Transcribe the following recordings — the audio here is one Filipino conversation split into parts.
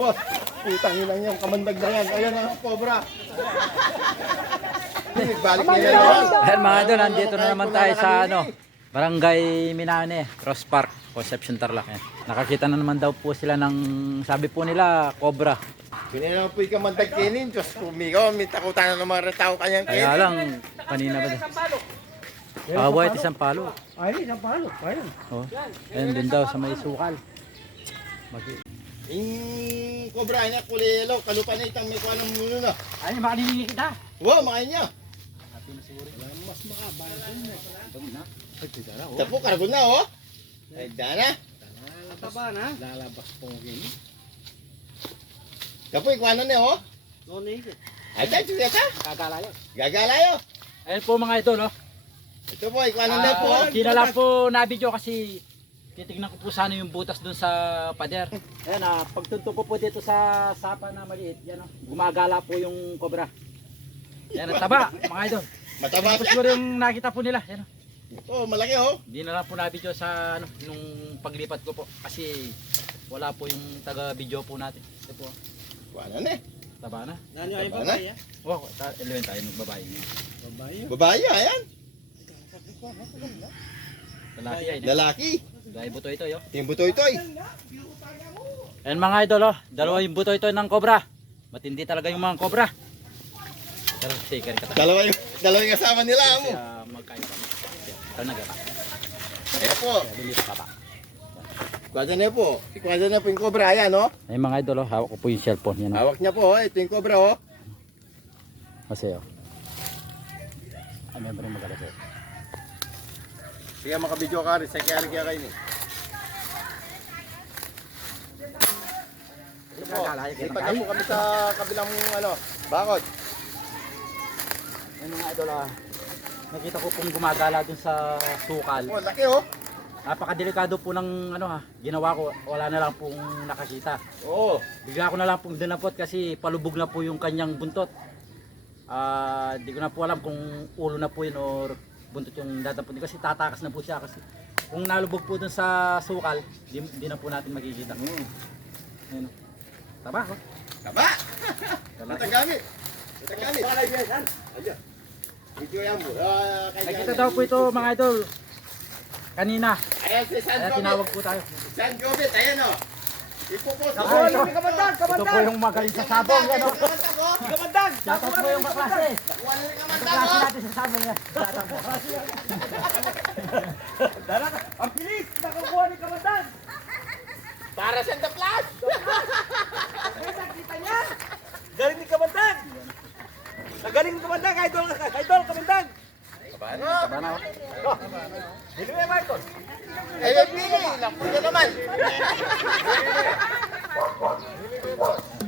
Boss, putang ina niyo, kamandag na yan. Ayan ang cobra. Balik na yan. Ayan mga idol, nandito na naman tayo sa Barangay Minane, Cross Park, Concepcion, Tarlac. Nakakita na naman daw po sila ng, sabi po nila, cobra. Ganyan naman po yung kamandag kinin. Diyos po, Miko, may takutan na ng mga tao kanyang kinin. Kaya lang, kanina ba din? Pakaway at isang palo. Ay, isang palo. Ayun. Oh, ayan din daw sa may sukal. Yung cobra niya, kulay yellow, kalupa na itang may kuha ng mulo na. Ay, makalilingin kita. Wow, makain niya. Mas makaba na. Tapo, kargo na, oh. Ay, dana. Taba na. Lalabas po gini. Tapo, ikuha na niya, oh. Noon eh. Ay, dyan, siya ka. Kagalayo. Gagalayo. Ayan po mga idol, oh. Ito po, ikuha na niya po. Hindi na lang po na-video kasi titignan ko po sana yung butas dun sa pader. Ayan, pagtuntok ko po dito sa sapa na maliit, yan, gumagala po yung cobra. Yan, ang taba, mga idol. Mataba Tapos siya. po yung nakita po nila, yan. Oh, malaki, oh. Hindi na lang po na-video sa nung paglipat ko po kasi wala po yung taga-video po natin. Ito po, Ikuha na niya. taba na. Nanyo ay Taba babae. Wow, eleven tayo ng babae. Babae. Babae, ayan. Lalaki ay. Lalaki. Dahil buto ito, yo. Yung buto ito, eh. Ayan mga idol, oh. Dalawa yung buto ito ng cobra. Matindi talaga yung mga cobra. Pero sticker ka tayo. Dalawa yung kasama nila, mo. Magkain kami. Ito na gata. Ayan po. Dito ka pa. Ikuha na po. Ikuha na po yung cobra, ayan, oh. Ayun mga idol, oh. Hawak ko po yung cellphone. Yan, oh. Hawak niya po, oh. Ito yung cobra, oh. Kasi, oh. Ay, may maring magalas, oh. Sige, makabidyo ka rin. Sa kiyari kaya kayo ni. Ito po. Lipat na po kami sa kabilang, bakod. Ayun mga idol, ah. Nakita ko pong gumagala dun sa sukal. Oh, laki, oh. Napakadelikado po ng ginawa ko. Wala na lang pong nakakita. Oo. Bigla ko na lang pong dinapot kasi palubog na po yung kanyang buntot. Di ko na po alam kung ulo na po yun or buntot yung dadampot. Kasi tatakas na po siya kasi kung nalubog po dun sa sukal, di na po natin makikita. Ayun. Taba, oh. Taba! Lalaki. Matagamit. Matagamit. Ayan. Video yan mo. Nakita daw po ito mga idol. Kanina. Ayan si San Kaya Gomez. tinawag po tayo. San Gomez, ayan, oh. Ipopost. Ako, ito. Ito po yung magaling sa sabong. Yan, oh. Kamandag! Shoutout po yung kaklase. Kuha na yung Kaklase kamandag, oh. natin sa sabong yan. Shoutout po. Dala ka! Ang bilis! Nakakuha ni kamandag! Para sa the plus. Kita niya! Galing ni kamandag! Nagaling ni kamandag! Idol! Idol! Kamandag! Paano? Hindi mo Michael! Eh, pili. Lapo niya naman.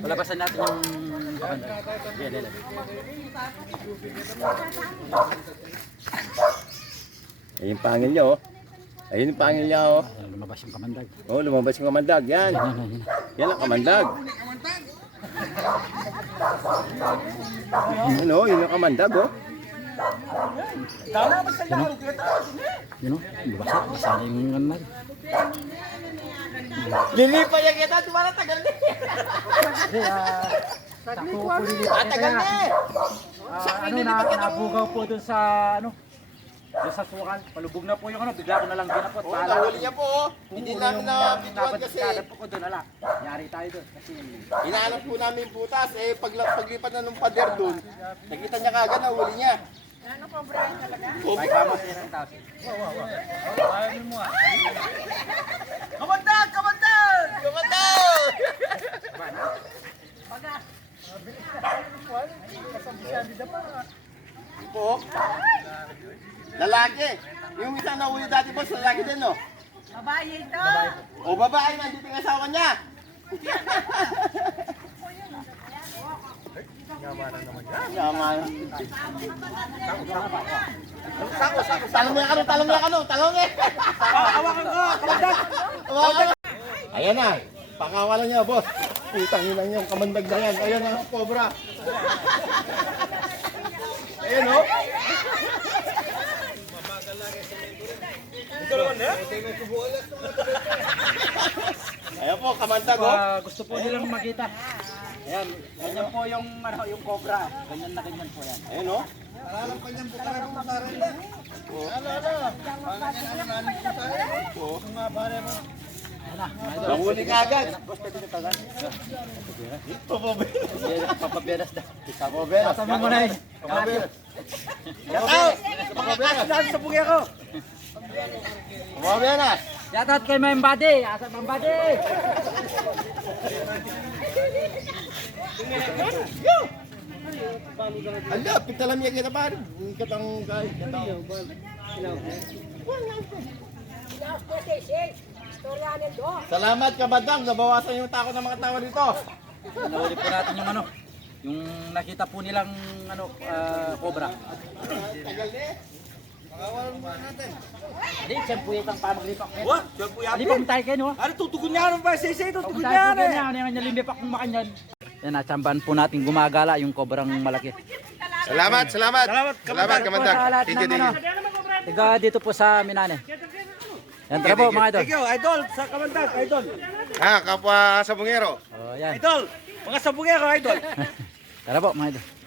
Palabasan natin yung kabanda. Yan, yan. Ayun yung pangil niya, oh. Ayun yung pangil niya, oh. Ayan, lumabas yung kamandag. Oh, lumabas yung kamandag. Yan. Yan, yan, yan. Yan ang kamandag. Ano, yun yung kamandag, oh. Tama ba sa laro? Yun o, basa. Basa na yung ano. Lilipa yan kita, tumara tagal na. Kasi, takbo po nilipat. Tagal na. Nabugaw po dun sa, doon sa sukal. Palubog na po yung bigla ko na lang dinapot. Oh, nahuli niya po, oh. Hindi namin na bituan kasi. po ko dun, ala. Yari tayo dun. Kasi, Inaanap po namin butas, eh paglipat na nung pader doon, nakita niya kagad na huli niya. Ano po, Brian talaga? may kama siya ng tao. Kamandag! Kamandag! Kamandag! Po. Lalaki. Yung isang nahuli dati po, lalaki din, no? Babae ito. O babae, nandito yung asawa niya. Yaman. Talong niya ka no, talong eh. Hawakan ko! Kamandag! Ayan na, pakawalan niya, boss. Putang ina niyo, kamandag na yan. Ayan na, cobra. Ayan, oh. Ito naman, ha? Ayan po, kamandag oh. Gusto po nilang makita. Ayan, ganyan po yung yung cobra. Ganyan na ganyan po yan. Ayan oh. Ayan na, mga idol. Nahuli ka agad. Boss, pwede ka tagan. Papaberas. Papaberas na. Papaberas. Tama mo na eh. Papaberas. Lahat sa bugi ako. Papaberas. Shoutout kay Mambadi. Asa Mambadi? Ala, pitalam niya kita pare. Katang kahit katang. Salamat kamadang, nabawasan yung takot ng mga tao dito. Nahuli po natin yung yung nakita po nilang cobra. Tagal na eh. Pakawalan mo natin. Hindi, siyempre po itang pamaglipak. Wah, diyan po Hindi yan. pa tayo kayo, no? Ano, tutugon niya ano ba? Say, Kung tutugon tayo niya po ano eh. ganyan, ano yung limbipak kung makanyan. Yan, natsambahan po natin gumagala yung cobrang malaki. Salamat. Salamat, Salamat kamadang. Sa lahat Thank you, ng thank you. Tiga dito po sa Minane. Yan, tara po mga idol. Thank you, idol. Sa kamandag, idol. Kapwa sa bungero. Oh, yan. Idol. Mga sabungero, idol. Tara po mga idol.